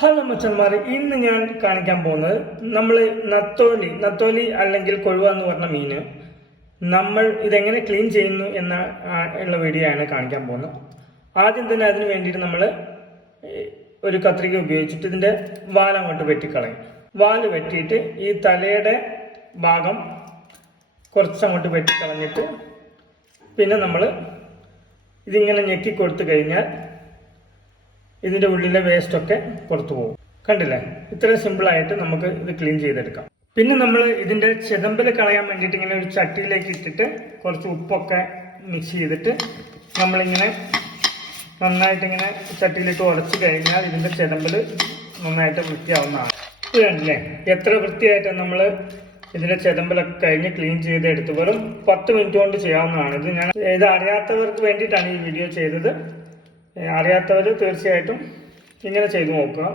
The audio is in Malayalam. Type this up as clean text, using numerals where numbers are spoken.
ഹലോ മച്ചന്മാരെ, ഇന്ന് ഞാൻ കാണിക്കാൻ പോകുന്നത് നമ്മൾ നത്തോലി അല്ലെങ്കിൽ കൊഴുവ എന്ന് പറഞ്ഞ മീന് നമ്മൾ ഇതെങ്ങനെ ക്ലീൻ ചെയ്യുന്നു ഉള്ള വീഡിയോ ആണ് കാണിക്കാൻ പോകുന്നത്. ആദ്യം തന്നെ അതിന് വേണ്ടിയിട്ട് നമ്മൾ ഒരു കത്രിക ഉപയോഗിച്ചിട്ട് ഇതിൻ്റെ വാലങ്ങോട്ട് വെട്ടിക്കളയും. വാല് വെട്ടിയിട്ട് ഈ തലയുടെ ഭാഗം കുറച്ചങ്ങോട്ട് വെട്ടിക്കളഞ്ഞിട്ട് പിന്നെ നമ്മൾ ഇതിങ്ങനെ ഞെക്കി കൊടുത്തു കഴിഞ്ഞാൽ ഇതിൻ്റെ ഉള്ളിലെ വേസ്റ്റൊക്കെ പുറത്തു പോകും. കണ്ടില്ലേ? ഇത്രയും സിമ്പിളായിട്ട് നമുക്ക് ഇത് ക്ലീൻ ചെയ്തെടുക്കാം. പിന്നെ നമ്മൾ ഇതിൻ്റെ ചെതമ്പൽ കളയാൻ വേണ്ടിയിട്ട് ഇങ്ങനെ ഒരു ചട്ടിയിലേക്ക് ഇട്ടിട്ട് കുറച്ച് ഉപ്പൊക്കെ മിക്സ് ചെയ്തിട്ട് നമ്മളിങ്ങനെ നന്നായിട്ടിങ്ങനെ ചട്ടിയിലേക്ക് ഉടച്ച് കഴിഞ്ഞാൽ ഇതിൻ്റെ ചെതമ്പൽ നന്നായിട്ട് വൃത്തിയാവുന്നതാണ്. ഇത് കണ്ടില്ലേ എത്ര വൃത്തിയായിട്ട് നമ്മൾ ഇതിൻ്റെ ചെതമ്പലൊക്കെ കഴിഞ്ഞ് ക്ലീൻ ചെയ്ത് എടുത്ത് വെറും 10 മിനിറ്റ് കൊണ്ട് ചെയ്യാവുന്നതാണ്. ഇത് അറിയാത്തവർക്ക് വേണ്ടിയിട്ടാണ് ഈ വീഡിയോ ചെയ്തത്. അറിയാത്തവർ തീർച്ചയായിട്ടും ഇങ്ങനെ ചെയ്തു നോക്കുക.